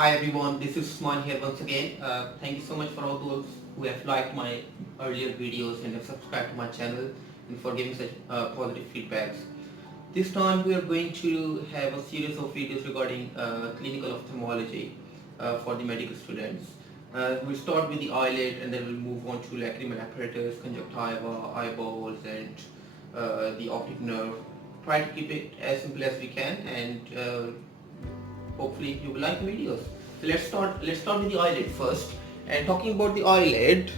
Hi everyone, this is Usman here once again. Thank you so much for all those who have liked my earlier videos and have subscribed to my channel and for giving such positive feedbacks. This time we are going to have a series of videos regarding clinical ophthalmology for the medical students. We'll start with the eyelid and then we'll move on to lacrimal apparatus, conjunctiva, eyeballs and the optic nerve. Try to keep it as simple as we can and hopefully you will like the videos. So let's start with the eyelid first. And talking about the eyelid,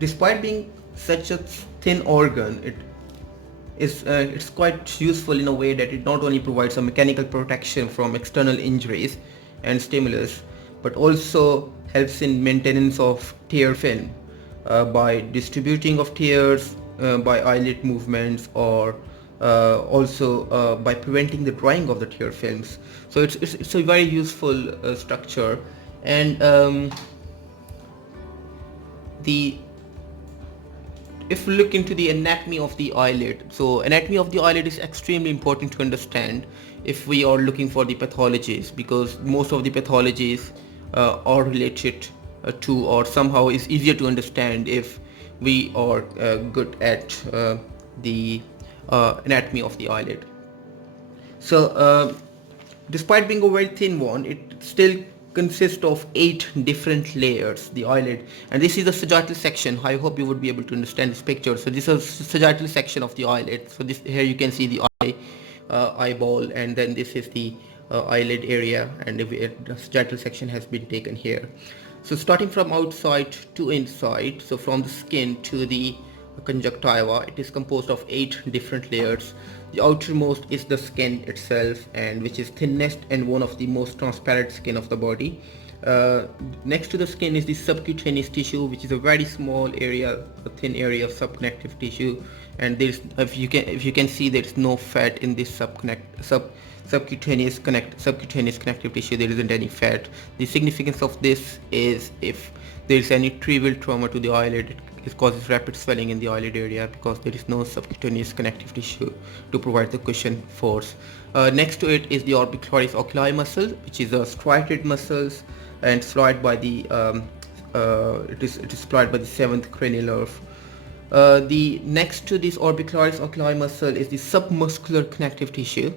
despite being such a thin organ, it's quite useful in a way that it not only provides a mechanical protection from external injuries and stimulus, but also helps in maintenance of tear film by distributing of tears by eyelid movements, or also by preventing the drying of the tear films. So it's a very useful structure. And the if we look into the anatomy of the eyelid, so anatomy of the eyelid is extremely important to understand if we are looking for the pathologies, because most of the pathologies are related to, or somehow is easier to understand if we are good at the anatomy of the eyelid. So despite being a very thin one, it still consists of 8 different layers, the eyelid. And this is the sagittal section. I hope you would be able to understand this picture. So this is sagittal section of the eyelid. So this here you can see the eyeball, and then this is the eyelid area, and the sagittal section has been taken here. So starting from outside to inside, so from the skin to the conjunctiva, it is composed of 8 different layers. The outermost is the skin itself, and which is thinnest and one of the most transparent skin of the body. Next to the skin is the subcutaneous tissue, which is a very small area, a thin area of subconnective tissue, and there's, if you can see, there's no fat in this subcutaneous connective tissue. There isn't any fat. The significance of this is if there is any trivial trauma to the eyelid, it causes rapid swelling in the eyelid area because there is no subcutaneous connective tissue to provide the cushion force. Next to it is the orbicularis oculi muscle, which is a striated muscles and supplied by the it is supplied by the 7th cranial nerve. The next to this orbicularis oculi muscle is the submuscular connective tissue,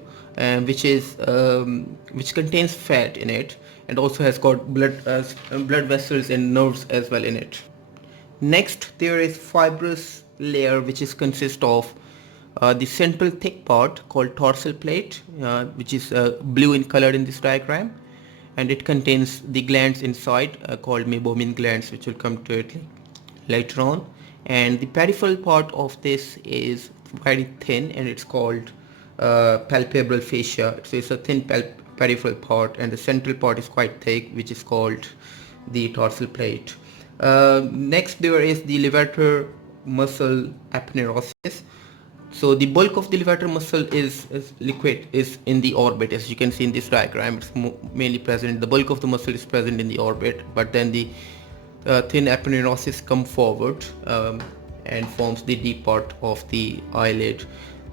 which contains fat in it and also has got blood vessels and nerves as well in it. Next, there is fibrous layer, which is consist of the central thick part called dorsal plate, which is blue in color in this diagram, and it contains the glands inside called meibomian glands, which will come to it later on. And the peripheral part of this is very thin, and it's called palpebral fascia. So it's a thin peripheral part, and the central part is quite thick, which is called the dorsal plate. Next, there is the levator muscle aponeurosis. So the bulk of the levator muscle is in the orbit, as you can see in this diagram. It's mainly present. The bulk of the muscle is present in the orbit, but then the thin aponeurosis come forward and forms the deep part of the eyelid.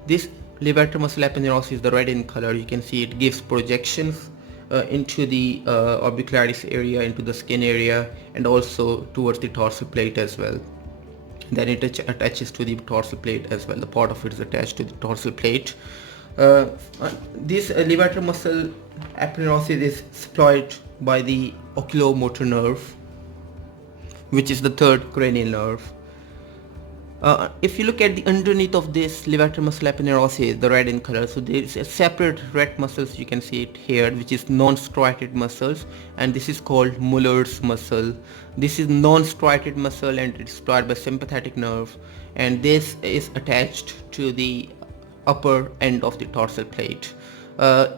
This levator muscle aponeurosis, the red in color, you can see it gives projections into the orbicularis area, into the skin area, and also towards the dorsal plate as well. Then it attaches to the dorsal plate as well. The part of it is attached to the dorsal plate. This levator muscle aponeurosis is supplied by the oculomotor nerve, which is the 3rd cranial nerve. If you look at the underneath of this levator muscle aponeurosis, the red in color, so there is a separate red muscles, you can see it here, which is non-striated muscles, and this is called Muller's muscle. This is non-striated muscle, and it's supplied by sympathetic nerve, and this is attached to the upper end of the dorsal plate.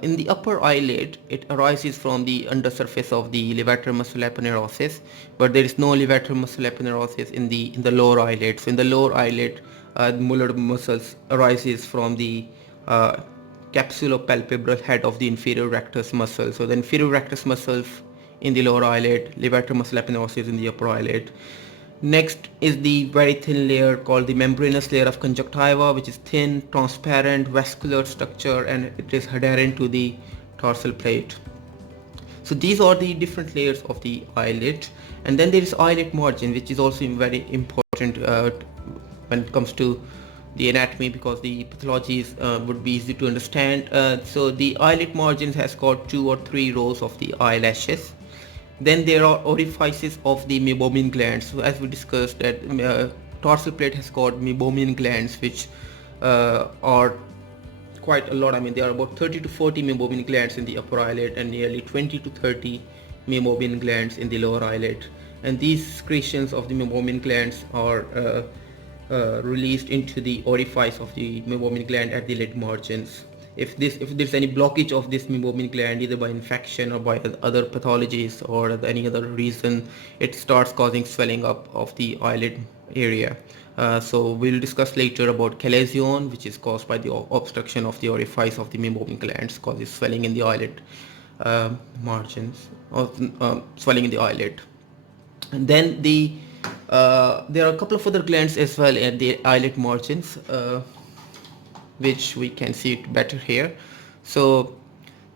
In the upper eyelid, it arises from the undersurface of the levator muscle aponeurosis, but there is no levator muscle aponeurosis in the lower eyelid. So in the lower eyelid, Muller muscles arises from the capsulopalpebral head of the inferior rectus muscle. So the inferior rectus muscle in the lower eyelid, levator muscle aponeurosis in the upper eyelid. Next is the very thin layer called the membranous layer of conjunctiva, which is thin, transparent, vascular structure, and it is adherent to the dorsal plate. So these are the different layers of the eyelid. And then there is eyelid margin, which is also very important when it comes to the anatomy, because the pathologies would be easy to understand. So the eyelid margins has got 2 or 3 rows of the eyelashes. Then there are orifices of the meibomian glands. So as we discussed that dorsal plate has got meibomian glands, which are quite a lot. I mean, there are about 30 to 40 meibomian glands in the upper eyelid and nearly 20 to 30 meibomian glands in the lower eyelid. And these secretions of the meibomian glands are released into the orifice of the meibomian gland at the lid margins. If there's any blockage of this meibomian gland, either by infection or by other pathologies or any other reason, it starts causing swelling up of the eyelid area. So we'll discuss later about chalazion, which is caused by the obstruction of the orifice of the meibomian glands, causes swelling in the eyelid margins, or swelling in the eyelid. And then there are a couple of other glands as well at the eyelid margins, which we can see it better here. So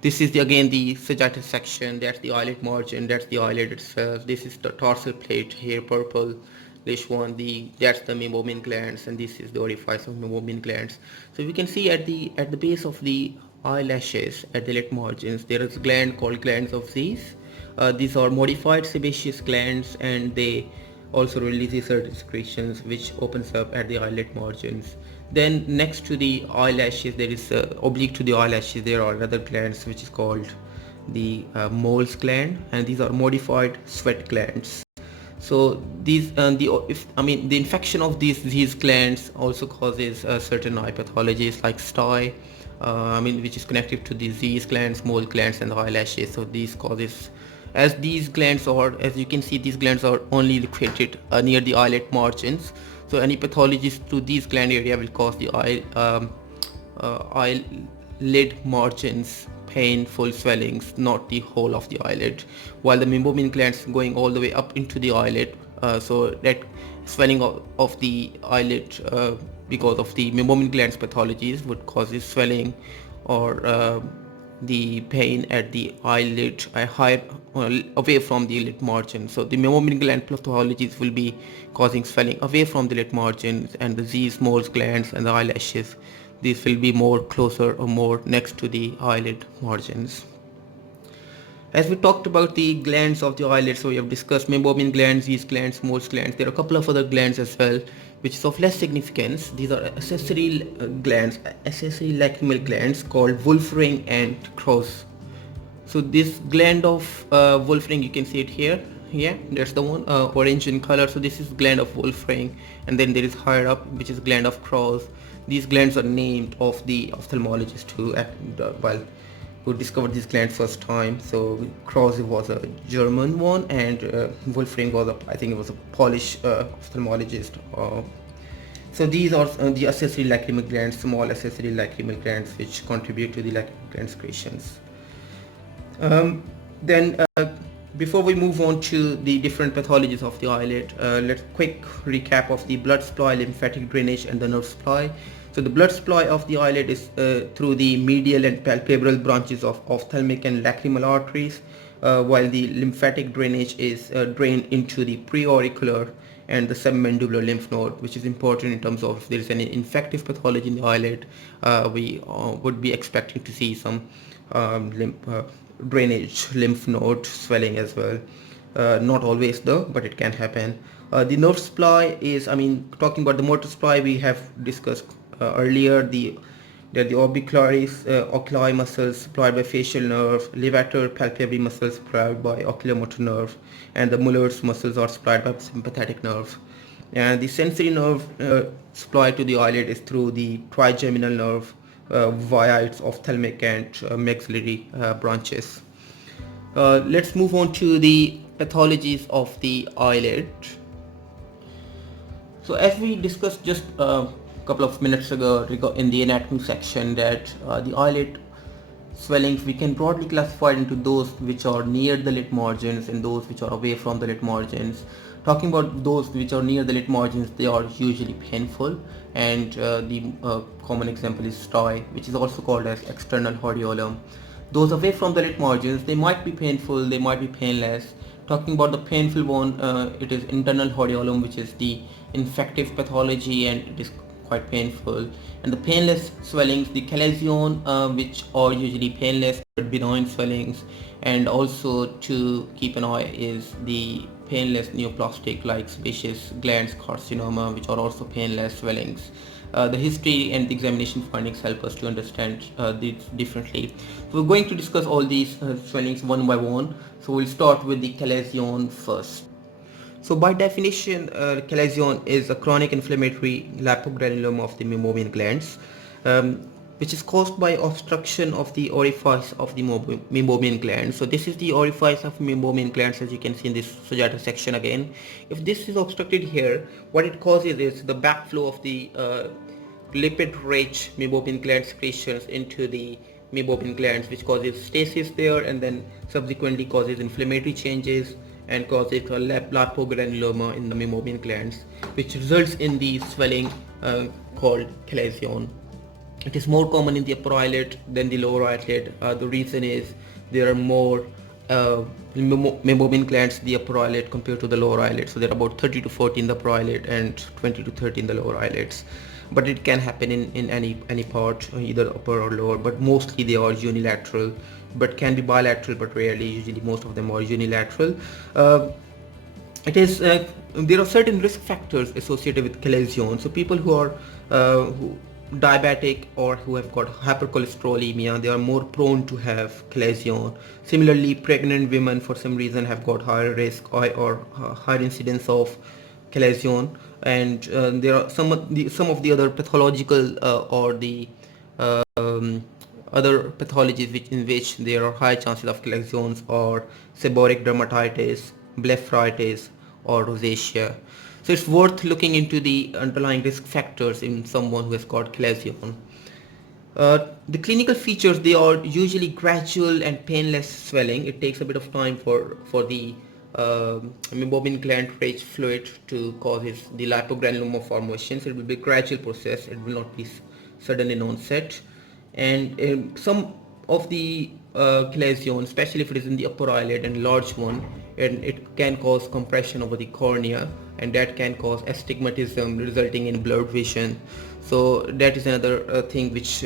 this is again the sagittal section. That's the eyelid margin, that's the eyelid itself. This is the dorsal plate here, purple one, that's the meibomian glands, and this is the orifice of meibomian glands. So we can see at the base of the eyelashes at the lid margins there is a gland called glands of Zeiss. These are modified sebaceous glands, and they also release certain secretions which opens up at the eyelid margins. Then next to the eyelashes, there is oblique to the eyelashes, there are other glands which is called the Moll's gland, and these are modified sweat glands. So these the infection of these glands also causes certain eye pathologies like stye, which is connected to these glands, Moll glands, and the eyelashes. So these causes, as these glands are, as you can see, these glands are only located near the eyelid margins. So any pathologies to these gland area will cause the eyelid margins painful swellings, not the whole of the eyelid, while the meibomian glands going all the way up into the eyelid. So that swelling of the eyelid because of the meibomian glands pathologies would cause this swelling or the pain at the eyelid higher away from the lid margin. So the meibomian gland pathologies will be causing swelling away from the lid margins, and the Zeiss, Moll's glands, and the eyelashes, these will be more closer or more next to the eyelid margins. As we talked about the glands of the eyelid, so we have discussed meibomian glands, Zeiss glands, Moll's glands. There are a couple of other glands as well, which is of less significance. These are accessory glands, accessory lacrimal glands called Wolfring and Krause. So this gland of Wolfring, you can see it here. Yeah, that's the one, orange in color. So this is gland of Wolfring, and then there is higher up, which is gland of Krause. These glands are named of the ophthalmologist who discovered these glands first time. So Krause was a German one, and Wolfring was I think it was a Polish ophthalmologist. So these are the accessory lacrimal glands, small accessory lacrimal glands, which contribute to the lacrimal gland secretions. Before we move on to the different pathologies of the eyelid, let's quick recap of the blood supply, lymphatic drainage, and the nerve supply. So the blood supply of the eyelid is through the medial and palpebral branches of ophthalmic and lacrimal arteries, while the lymphatic drainage is drained into the preauricular and the submandibular lymph node, which is important in terms of if there is any infective pathology in the eyelid, we would be expecting to see some drainage, lymph node swelling as well. Not always though, but it can happen. The nerve supply is, talking about the motor supply, we have discussed earlier the orbicularis oculi muscles supplied by facial nerve, levator palpebrae muscles supplied by oculomotor nerve, and the Muller's muscles are supplied by sympathetic nerve. And the sensory nerve supplied to the eyelid is through the trigeminal nerve via its ophthalmic and maxillary branches. Let's move on to the pathologies of the eyelid. So as we discussed just couple of minutes ago in the anatomy section, that the eyelid swellings we can broadly classify into those which are near the lid margins and those which are away from the lid margins. Talking about those which are near the lid margins, they are usually painful, and the common example is stye, which is also called as external hordeolum. Those away from the eyelid margins, they might be painful, they might be painless. Talking about the painful one, it is internal hordeolum, which is the infective pathology, and it is quite painful. And the painless swellings, the chalazion, which are usually painless but benign swellings. And also to keep an eye is the painless neoplastic like sebaceous glands carcinoma, which are also painless swellings. The history and the examination findings help us to understand these differently. So we're going to discuss all these swellings one by one. So we'll start with the chalazion first. So by definition, chalazion is a chronic inflammatory lipogranuloma of the meibomian glands, which is caused by obstruction of the orifice of the meibomian gland. So this is the orifice of meibomian glands, as you can see in this Sujata section again. If this is obstructed here, what it causes is the backflow of the lipid-rich meibomian gland secretions into the meibomian glands, which causes stasis there and then subsequently causes inflammatory changes and causes a lipogranuloma in the meibomian glands, which results in the swelling called chalazion. It is more common in the upper eyelid than the lower eyelid. The reason is there are more meibomian glands in the upper eyelid compared to the lower eyelid. So there are about 30 to 40 in the upper eyelid and 20 to 30 in the lower eyelids. But it can happen in any part, either upper or lower, but mostly they are unilateral, but can be bilateral, but rarely. Usually most of them are unilateral. There are certain risk factors associated with chalazion. So people who are diabetic or who have got hypercholesterolemia, they are more prone to have chalazion. Similarly, pregnant women for some reason have got higher risk or higher incidence of chalazion. And there are some of the other pathological or the other pathologies in which there are high chances of chalazions or seborrheic dermatitis, blepharitis, or rosacea. So it's worth looking into the underlying risk factors in someone who has got chalazion. The clinical features, they are usually gradual and painless swelling. It takes a bit of time for the meibomian gland rich fluid to cause the lipogranuloma formation. So it will be a gradual process. It will not be sudden in onset. And some of the chalazion, especially if it is in the upper eyelid and large one, and it can cause compression over the cornea, and that can cause astigmatism resulting in blurred vision. So that is another thing which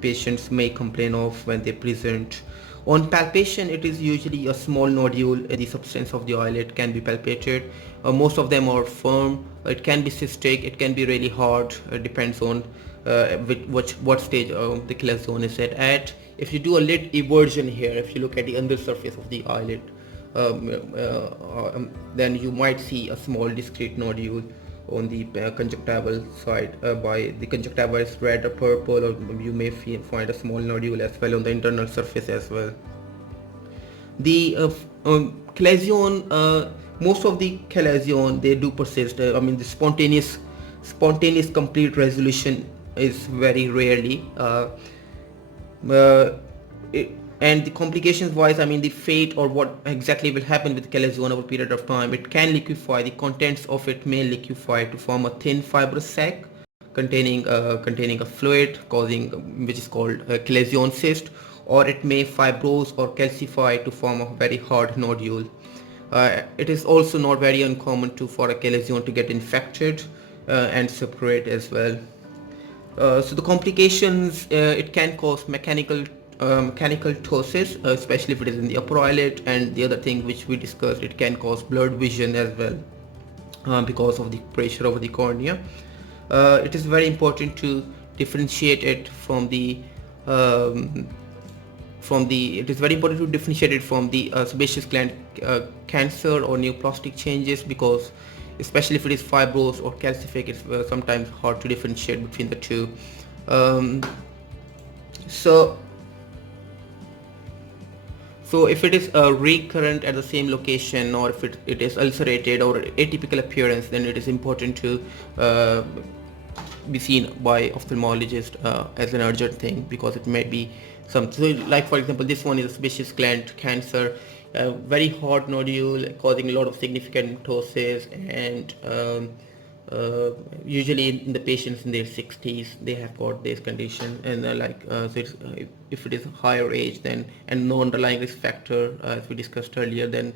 patients may complain of when they present. On palpation, it is usually a small nodule in the substance of the eyelid can be palpated. Most of them are firm. It can be cystic, it can be really hard. It depends on what stage the chalazion is at. If you do a lid eversion here, if you look at the undersurface of the eyelid, then you might see a small discrete nodule on the conjunctival side. By the conjunctiva is red or purple, or you may find a small nodule as well on the internal surface as well. The chalazion, most of the chalazion, they do persist. The spontaneous complete resolution is very rarely. And the complications wise, the fate or what exactly will happen with chalazion over a period of time, it can liquefy. The contents of it may liquefy to form a thin fibrous sac containing a fluid which is called a chalazion cyst, or it may fibrose or calcify to form a very hard nodule. It is also not very uncommon for a chalazion to get infected and separate as well. So the complications, it can cause mechanical ptosis, especially if it is in the upper eyelid, and the other thing which we discussed, it can cause blurred vision as well because of the pressure over the cornea. It is very important to differentiate it from the sebaceous gland cancer or neoplastic changes, because especially if it is fibrous or calcific, it's sometimes hard to differentiate between the two. So if it is recurrent at the same location, or if it is ulcerated or atypical appearance, then it is important to be seen by ophthalmologist as an urgent thing, because it may be so like for example, this one is a sebaceous gland cancer, very hard nodule causing a lot of significant ptosis, and Usually in the patients in their 60s they have got this condition, and so it's, if it is higher age then and no underlying risk factor, as we discussed earlier, then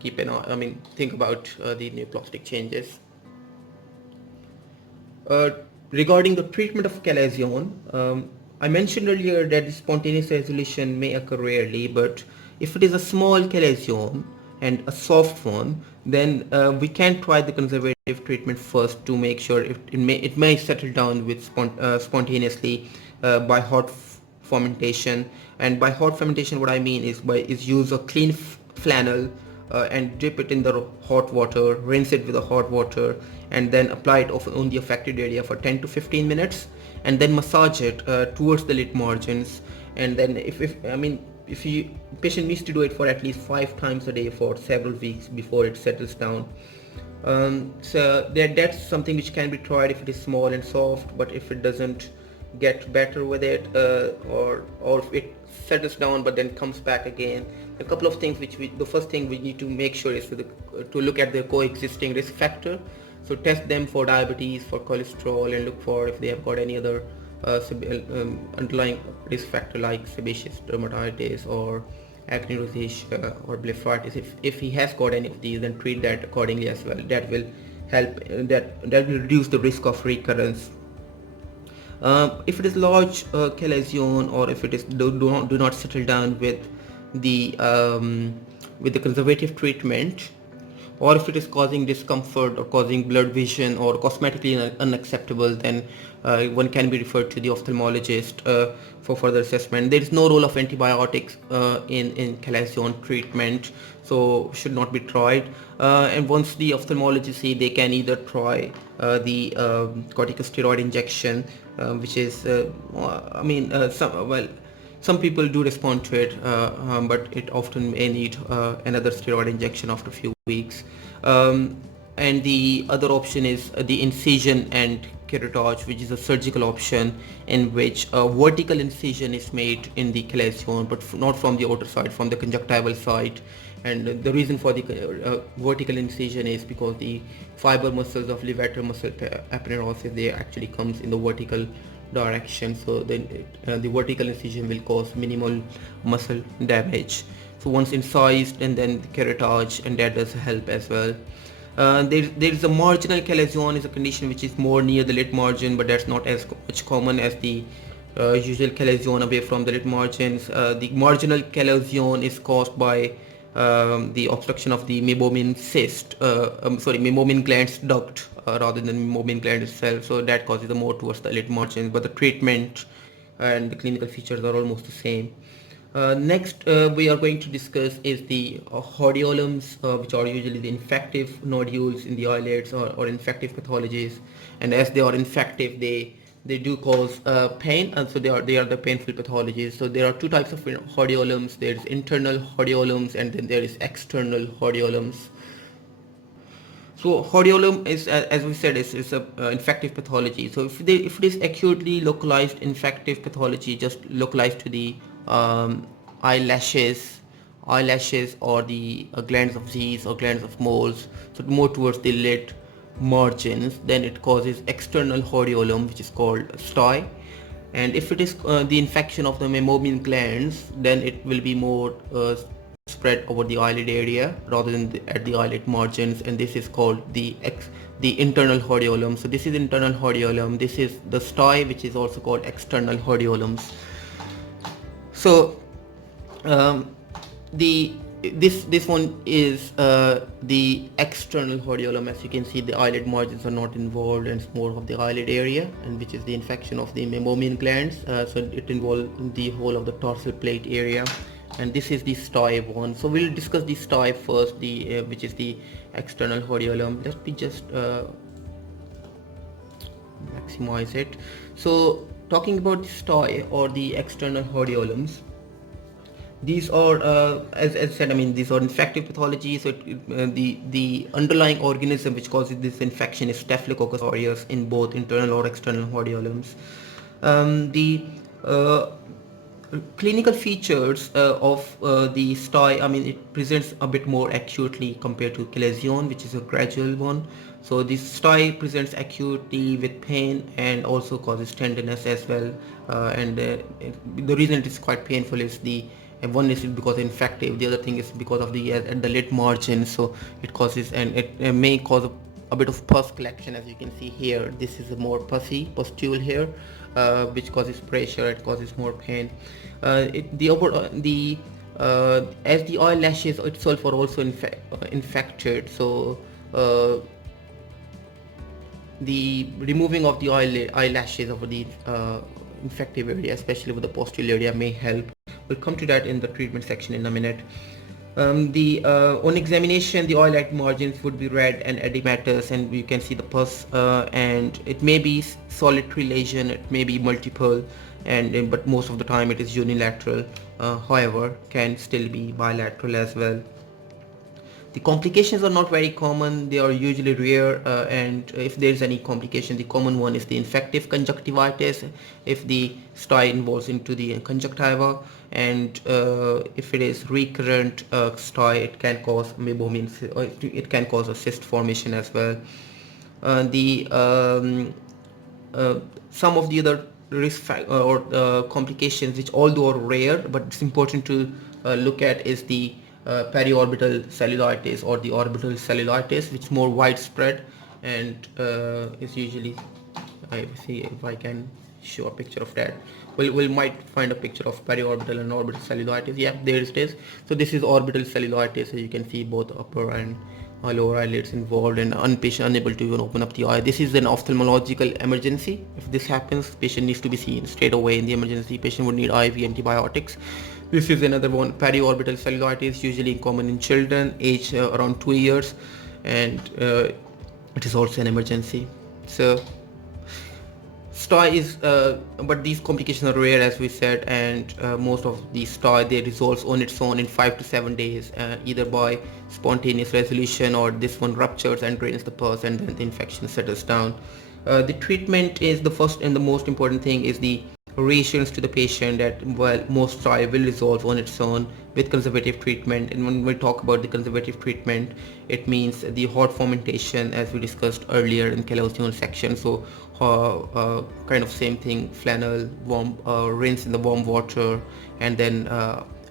keep an eye, think about the neoplastic changes. Uh, Regarding the treatment of chalazion, I mentioned earlier that the spontaneous resolution may occur rarely, but if it is a small chalazion and a soft one, then we can try the conservative treatment first to make sure if it may settle down with spontaneously by hot fermentation. And by hot fermentation, what I mean is use a clean flannel and dip it in the hot water, rinse it with the hot water, and then apply it on the affected area for 10 to 15 minutes, and then massage it towards the lid margins. And then if you patient needs to do it for at least 5 times a day for several weeks before it settles down. So that's something which can be tried if it is small and soft, but if it doesn't get better with it, or if it settles down but then comes back again, a couple of things the first thing we need to make sure is to look at the coexisting risk factor. So test them for diabetes, for cholesterol, and look for if they have got any other underlying risk factor like sebaceous dermatitis or acne rosacea or blepharitis. If he has got any of these, then treat that accordingly as well. That will help, that will reduce the risk of recurrence. If it is large chalazion, or if it is do not settle down with the conservative treatment, or if it is causing discomfort or causing blurred vision or cosmetically unacceptable, then one can be referred to the ophthalmologist for further assessment. There is no role of antibiotics in chalazion treatment, so should not be tried. And once the ophthalmologist see, they can either try the corticosteroid injection, which is some people do respond to it, but it often may need another steroid injection after a few weeks. And the other option is the incision and curettage, which is a surgical option in which a vertical incision is made in the chalazion, but not from the outer side, from the conjunctival side. And the reason for the vertical incision is because the fiber muscles of levator muscle aponeurosis, they actually comes in the vertical direction, so then the vertical incision will cause minimal muscle damage. So once incised, and then the curettage, and that does help as well. There is a marginal chalazion, is a condition which is more near the lid margin, but that's not as much common as the usual chalazion away from the lid margins. The marginal chalazion is caused by the obstruction of the meibomian meibomian glands duct rather than meibomian gland itself, so that causes the more towards the lid margins, but the treatment and the clinical features are almost the same. Next, we are going to discuss is the hordeolums, which are usually the infective nodules in the eyelids, or infective pathologies. And as they are infective, they do cause pain, and so they are the painful pathologies. So there are two types of hordeolums. There is internal hordeolums, and then there is external hordeolums. So hordeolum is, as we said, is a infective pathology. So if it is acutely localized infective pathology, just localized to the eyelashes, or the glands of Z's or glands of moles, so more towards the lid margins, then it causes external hordeolum, which is called stye. And if it is the infection of the meibomian glands, then it will be more spread over the eyelid area rather than at the eyelid margins, and this is called the internal hordeolum. So this is internal hordeolum. This is the stye, which is also called external hordeolums. So this one is the external hordeolum. As you can see, the eyelid margins are not involved, and it's more of the eyelid area, and which is the infection of the meibomian glands. So it involves the whole of the dorsal plate area. And this is the stye one. So we'll discuss the stye first, which is the external hordeolum. Let me just maximize it. So talking about the stye or the external hordeolums, these are as I said, these are infective pathologies. So the underlying organism which causes this infection is Staphylococcus aureus in both internal or external hordeolums. clinical features of the stye, I mean, it presents a bit more acutely compared to chalazion, which is a gradual one. So this stye presents acutely with pain and also causes tenderness as well. The reason it is quite painful is one is because infective, the other thing is because of the at the lid margin. So it causes, and it may cause a bit of pus collection, as you can see here. This is a more pustule here, which causes pressure. It causes more pain. As the eyelashes itself are also infected, so the removing of the eyelashes over the infective area, especially with the posterior area, may help. We'll come to that in the treatment section in a minute. On examination, the eyelid margins would be red and edematous, and you can see the pus, and it may be solitary lesion, it may be multiple, but most of the time it is unilateral. However, can still be bilateral as well. The complications are not very common, they are usually rare, and if there is any complication, the common one is the infective conjunctivitis if the stye involves into the conjunctiva, and if it is recurrent stye, it can cause meibomian, it can cause a cyst formation as well. The Some of the other complications, which although are rare but it's important to look at, is the periorbital cellulitis or the orbital cellulitis, which is more widespread and is usually, I see if I can show a picture of that. We might find a picture of periorbital and orbital cellulitis. Yeah, there it is. So this is orbital cellulitis. So you can see both upper and lower eyelids involved, and patient unable to even open up the eye. This is an ophthalmological emergency. If this happens, patient needs to be seen straight away in the emergency. Patient would need IV antibiotics. This is another one, periorbital cellulitis, usually common in children, age around 2 years, and it is also an emergency. So stye is, but these complications are rare, as we said, and most of these stye, they resolve on its own in 5 to 7 days, either by spontaneous resolution or this one ruptures and drains the pus, and then the infection settles down. The treatment is the first and the most important thing is the reassurance to the patient that, well, most stye will resolve on its own with conservative treatment. And when we talk about the conservative treatment, it means the hot fermentation, as we discussed earlier in chalazion section. So kind of same thing, flannel, warm, rinse in the warm water, and then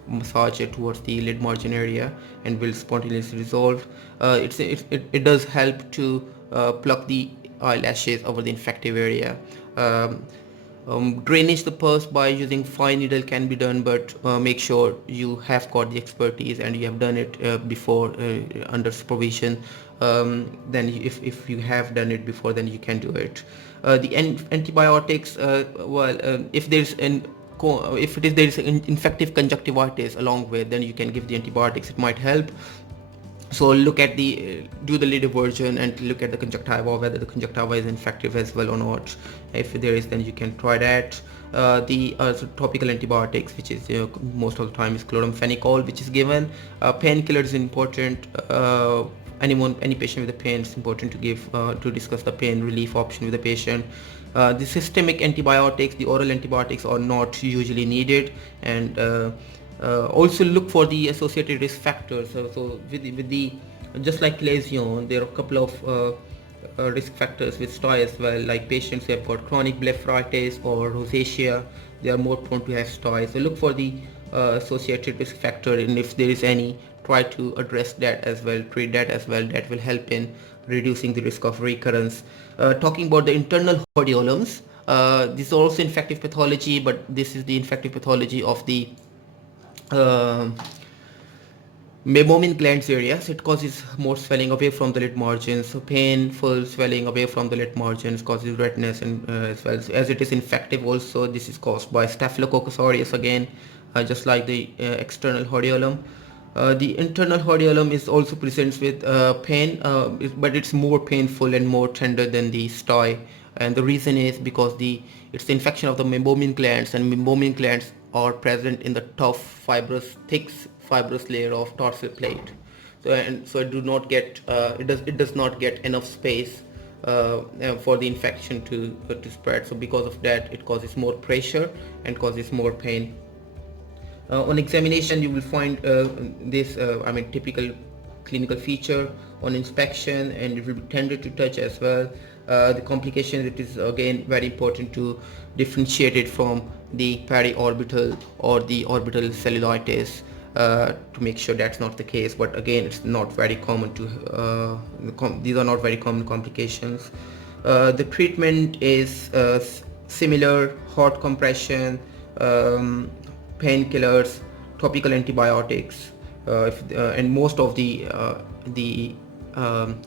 massage it towards the lid margin area, and will spontaneously resolve. It does help to pluck the eyelashes over the infective area. Drainage the pus by using fine needle can be done, but make sure you have got the expertise and you have done it before under supervision. Then if you have done it before, then you can do it. The antibiotics, if there's there is an infective conjunctivitis along with, then you can give the antibiotics. It might help. So look at do the lid diversion and look at the conjunctiva, whether the conjunctiva is infective as well or not. If there is, then you can try that. So topical antibiotics, which is most of the time is chloramphenicol, which is given. Painkiller is important. Any patient with a pain, it's important to give to discuss the pain relief option with the patient. The systemic antibiotics, the oral antibiotics, are not usually needed, and also look for the associated risk factors. So with the just like chalazion, there are a couple of risk factors with stye as well, like patients who have got chronic blepharitis or rosacea, they are more prone to have stye. So look for the associated risk factor, and if there is any, try to address that as well, treat that as well. That will help in reducing the risk of recurrence. Talking about the internal hordeolums, this is also infective pathology, but this is the infective pathology of the meibomian glands areas. It causes more swelling away from the lid margins, so painful swelling away from the lid margins, causes redness, and as well as it is infective also. This is caused by Staphylococcus aureus again, just like the external hordeolum. The internal hordeolum is also presents with pain, but it's more painful and more tender than the stye, and the reason is because it's the infection of the meibomian glands, and meibomian glands are present in the tough, thick fibrous layer of dorsal plate. So it does not get enough space for the infection to spread. So because of that, it causes more pressure and causes more pain. On examination, you will find this, typical clinical feature on inspection, and it will be tender to touch as well. The complications, it is again very important to differentiate it from the periorbital or the orbital cellulitis, to make sure that's not the case. But again, it's not very common to these are not very common complications. The treatment is similar: hot compression, painkillers, topical antibiotics, and most of the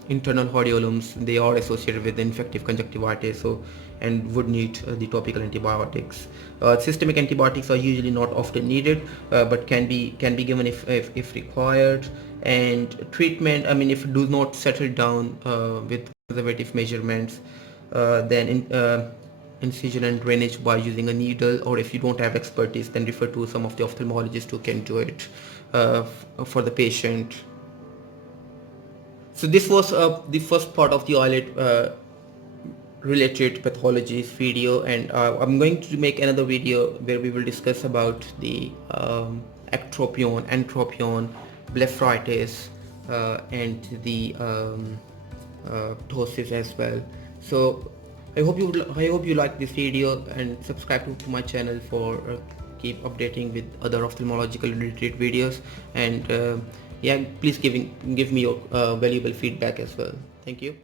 internal hordeolums, they are associated with infective conjunctivitis, so and would need the topical antibiotics. Systemic antibiotics are usually not often needed, but can be given if required. And treatment, if it does not settle down with conservative measurements, then incision and drainage by using a needle, or if you don't have expertise, then refer to some of the ophthalmologists who can do it for the patient. So this was the first part of the eyelid related pathologies video, and I'm going to make another video where we will discuss about the ectropion, entropion, blepharitis, and the ptosis as well. So I hope you like this video, and subscribe to my channel for keep updating with other ophthalmological related videos. And yeah, please give me your valuable feedback as well. Thank you.